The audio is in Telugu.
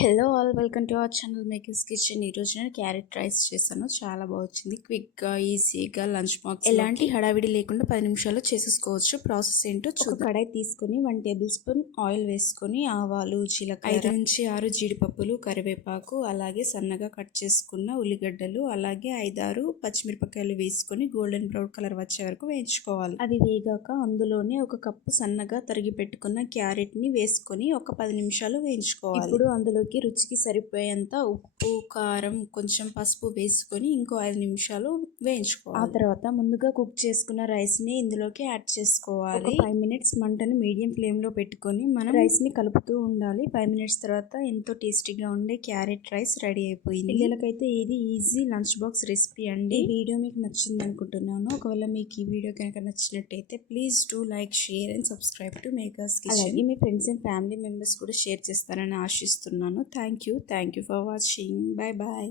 Hello all welcome to our channel makers kitchen. ఈరోజు నేను క్యారెట్ రైస్ చేశాను. చాలా బాగా వచ్చింది. క్విక్గా ఈజీగా లంచ్ బాక్స్ ఎలాంటి హడావిడి లేకుండా 10 నిమిషాల్లో చేసేసుకోవచ్చు. ప్రాసెస్ ఏంటో చూద్దాం. ఒక కడాయి తీసుకొని 1 టేబుల్ స్పూన్ ఆయిల్ వేసుకొని ఆవాలు, జీలకర్ర, 5 నుంచి 6 జీడిపప్పులు, కరివేపాకు, అలాగే సన్నగా కట్ చేసుకున్న ఉల్లిగడ్డలు, అలాగే 5-6 పచ్చిమిరపకాయలు వేసుకొని గోల్డెన్ బ్రౌన్ కలర్ వచ్చే వరకు వేయించుకోవాలి. అది వేగాక అందులోనే ఒక కప్పు సన్నగా తరిగి పెట్టుకున్న క్యారెట్ ని వేసుకొని ఒక 10 నిమిషాలు వేయించుకోవాలి. ఇప్పుడు అందులో రుచికి సరిపోయేంత ఉప్పు, కారం, కొంచెం పసుపు వేసుకొని ఇంకో 5 నిమిషాలు వేయించుకోవాలి. ఆ తర్వాత ముందుగా కుక్ చేసుకున్న రైస్ ని ఇందులోకి యాడ్ చేసుకోవాలి. ఒక 5 మినిట్స్ మంటను మీడియం ఫ్లేమ్ లో పెట్టుకొని మనం రైస్ ని కలుపుతూ ఉండాలి. 5 మినిట్స్ తర్వాత ఎంతో టేస్టీగా ఉండే క్యారెట్ రైస్ రెడీ అయిపోయింది. పిల్లలకైతే ఇది ఈజీ లంచ్ బాక్స్ రెసిపీ అండి. ఈ వీడియో మీకు నచ్చింది అనుకుంటున్నాను. ఒకవేళ మీకు ఈ వీడియో కనుక నచ్చినట్టయితే please do like, share and subscribe to makers kitchen. అలాగే మీ ఫ్రెండ్స్ అండ్ ఫ్యామిలీ మెంబర్స్ కూడా షేర్ చేస్తారని ఆశిస్తున్నాను. Thank you for watching. Bye bye.